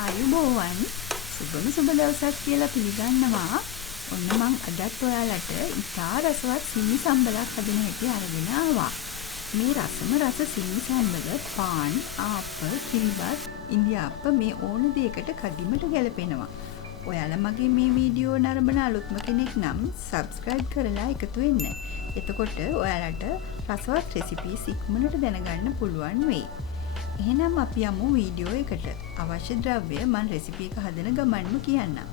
ආයුබෝවන් සුබ දවසක් කියලා පිළිගන්නවා. ඔන්න මං අදත් ඔයාලට ඉතා රසවත් සීනි සම්බලක් හදන හැටි අරගෙන ආවා. මේ රස සීනි සම්බල පාන්, ආප්ප, කිරිබත්, ඉන්දියාප්ප මේ ඕන දෙයකට කදිමට ගැලපෙනවා. ඔයාලා මගේ මේ වීඩියෝ නරඹන අලුත්ම කෙනෙක් නම් subscribe කරලා එකතු වෙන්න. එතකොට ඔයාලට රසවත් රෙසිපීස් ඉක්මනට දැනගන්න පුළුවන් වෙයි. එහෙනම් අපි යමු වීඩියෝ එකට. අවශ්‍ය ද්‍රව්‍ය මම රෙසිපි එක හදන ගමන්ම කියන්නම්.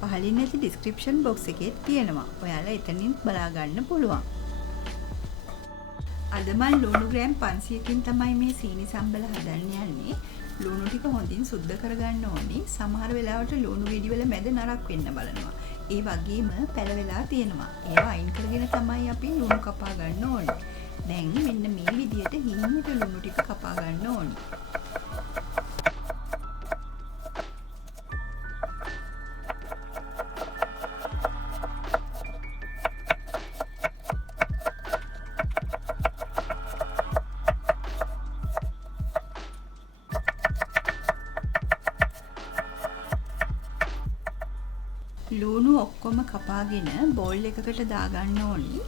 පහලින් ඇති description box එකේ තියෙනවා. ඔයාලා එතනින් බලා ගන්න පුළුවන්. අද මම ලුණු ග්‍රෑම් 500කින් තමයි මේ සීනි සම්බල හදන්න යන්නේ. ලුණු ටික හොඳින් සුද්ධ කරගන්න ඕනි. සමහර වෙලාවට ලුණු ගෙඩි වල මැද නරක් වෙන්න බලනවා. ඒ වගේම පැල වෙලා තියෙනවා. ඒවා අයින් කරගෙන තමයි අපි ලුණු කපා ගන්න ඕනේ. දැන් මෙන්න මේ විදියට හීනට ලුණු ටික කපා ගන්න ඕනේ. ලුණු ඔක්කොම කපාගෙන බෝල් එකකට දාගන්න ඕනි.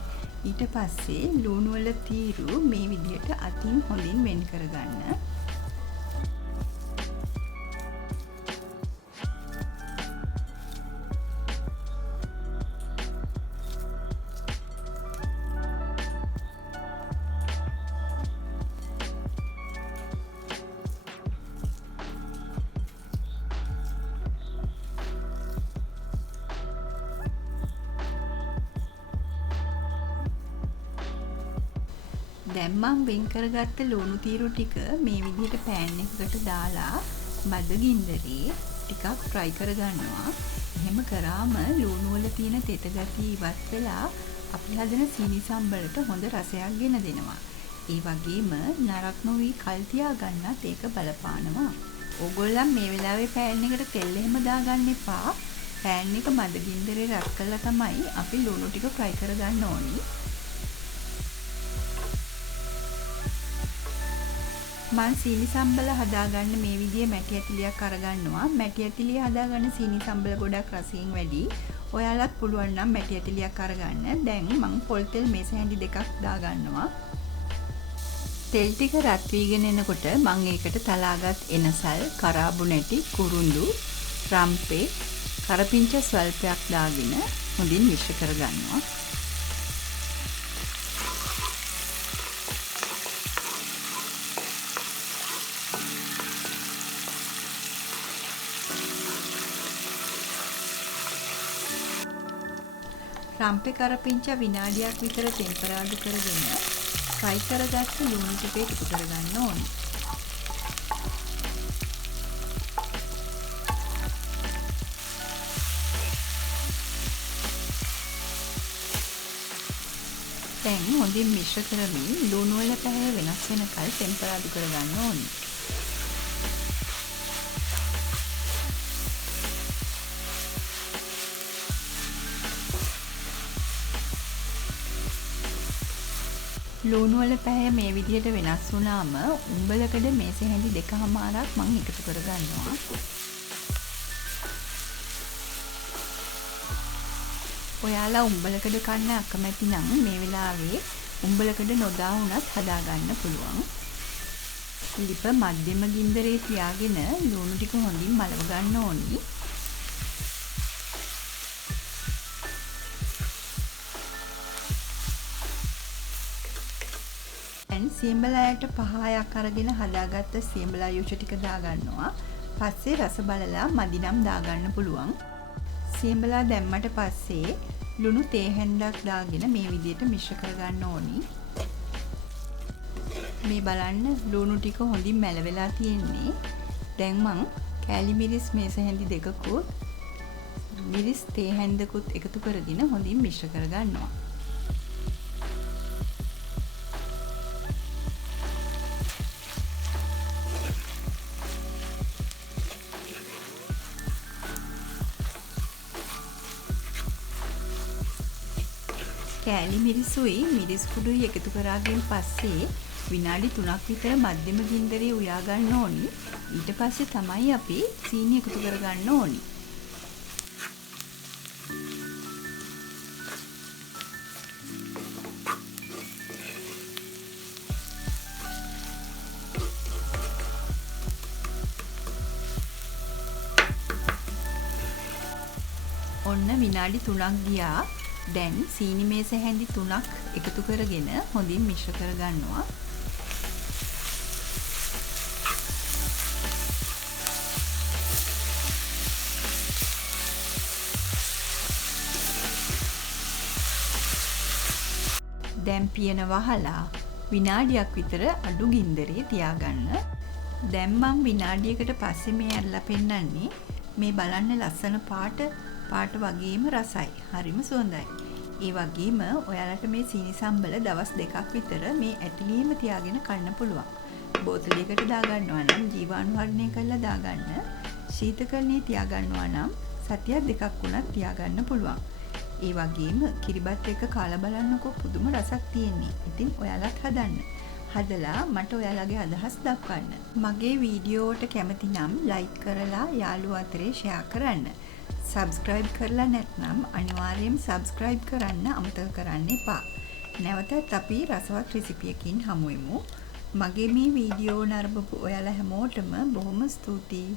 ඊට පස්සේ ලුණු වල තීරු මේ විදිහට අතින් හොඳින් වෙන් කරගන්න. දැන් මම වෙන් කරගත්ත ලුණු තීරු ටික මේ විදිහට පෑන් එකකට දාලා මද ගින්දරේ ටිකක් ෆ්‍රයි කරගන්නවා. එහෙම කරාම ලුණු වල තියෙන තෙත ගතිය ඉවත් වෙලා අපි හදන සීනි සම්බලට හොඳ රසයක් ගෙන දෙනවා. ඒ වගේම නරක් නොවි කල් තියා ගන්නත් ඒක බලපානවා. ඕගොල්ලන් මේ වෙලාවේ පෑන් එකට තෙල් එහෙම දාගන්න එපා. පෑන් එක මද ගින්දරේ රත් කළා තමයි අපි ලුණු ටික ෆ්‍රයි කරගන්න ඕනි. මම සීනි සම්බල හදාගන්න මේ විදිහේ මැටි ඇතිලියක් අරගන්නවා. මැටි ඇතිලිය හදාගන්න සීනි සම්බල ගොඩක් රසයෙන් වැඩි. ඔයාලත් පුළුවන් නම් මැටි ඇතිලියක් අරගන්න. දැන් මම පොල් තෙල් මේස හැඳි දෙකක් දාගන්නවා. තෙල් ටික රත් වීගෙන එනකොට මම ඒකට තලාගත් එනසල්, කරාබු නැටි, කුරුඳු, රම්පේ, කරපිංච ස්වල්පයක් දාගෙන හොඳින් මිශ්‍ර කරගන්නවා. රම්පේ කරපිංච විනාඩියක් විතර ටෙම්පරාදු කරගෙන ෆ්‍රයි කරගත්ත ලුණු ටික එකතු කරගන්න ඕනේ. දැන් හොඳින් මිශ්‍ර කරමින් ලුණු වල පැහැ වෙනස් වෙනකල් ටෙම්පරාදු කරගන්න ඕනේ. ලුණු වල පැහැ මේ විදිහට වෙනස් වුණාම උඹලකඩ මේස හැඳි දෙකමාරක් මම එකතු කරගන්නවා. ඔයාලා උඹලකඩ කන්න අකමැති නම් මේ වෙලාවේ උඹලකඩ නොදා වුණත් හදාගන්න පුළුවන්. ලිප මධ්‍යම ගින්දරේ තියාගෙන ලුණු ටික හොඳින් මලව ගන්න ඕනි. සියඹලයට 5ක් අරගෙන හදාගත්ත සියඹලා යුෂ ටික දාගන්නවා. පස්සේ රස බලලා මදි නම් දාගන්න පුළුවන්. සියඹලා දැම්මට පස්සේ ලුණු තේ හැන්දක් දාගෙන මේ විදිහට මිශ්‍ර කරගන්න ඕනි. මේ බලන්න ලුණු ටික හොඳින් මැලවෙලා තියෙන්නේ. දැන් මං කෑලි මිරිස් මේස හැඳි දෙකකුත් මිරිස් තේ හැන්දකුත් එකතු කරගෙන හොඳින් මිශ්‍ර කරගන්නවා. කෑලි මිරිසුයි මිරිස් කුඩුයි එකතු කරාගෙන පස්සේ විනාඩි 3ක් විතර මධ්‍යම ගින්දරේ උයා ගන්න ඕනි. ඊට පස්සේ තමයි අපි සීනි එකතු කරගන්න ඕනි. ඔන්න විනාඩි 3ක් ගියා. දැන් සීනි මේස හැඳි 3ක් එකතු කරගෙන හොඳින් මිශ්‍ර කරගන්නවා. දැන් පියන වහලා විනාඩියක් විතර අඩු ගින්දරේ තියාගන්න. දැන් මම විනාඩියකට පස්සේ මේ ඇරලා පෙන්නන්නේ. මේ බලන්න ලස්සන පාට වගේම රසයි. හරිම සුවඳයි. ඒ වගේම ඔයාලට මේ සීනි සම්බල දවස් 2ක් විතර මේ ඇටලියේම තියාගෙන කන්න පුළුවන්. බෝතලයකට දාගන්නවා නම් ජීවාණුවර්ණය කරලා දාගන්න. ශීතකරණයේ තියාගන්නවා නම් සතියක් 2ක් වුණත් තියාගන්න පුළුවන්. ඒ වගේම කිරිබත් එක්ක කාලා බලන්නකෝ පුදුම රසක් තියෙන්නේ. ඉතින් ඔයාලත් හදන්න. හදලා මට ඔයාලගේ අදහස් දක්වන්න. මගේ වීඩියෝවට කැමති නම් ලයික් කරලා යාළුවෝ අතරේ ෂෙයා කරන්න. සබ්ස්ක්‍රයිබ් කරලා නැත්නම් අනිවාර්යයෙන් සබ්ස්ක්‍රයිබ් කරන්න අමතක කරන්න එපා. නැවතත් අපි රසවත් රෙසිපියකින් හමු වෙමු. මගේ මේ වීඩියෝ නරඹපු ඔයාලා හැමෝටම බොහොම ස්තුතියි.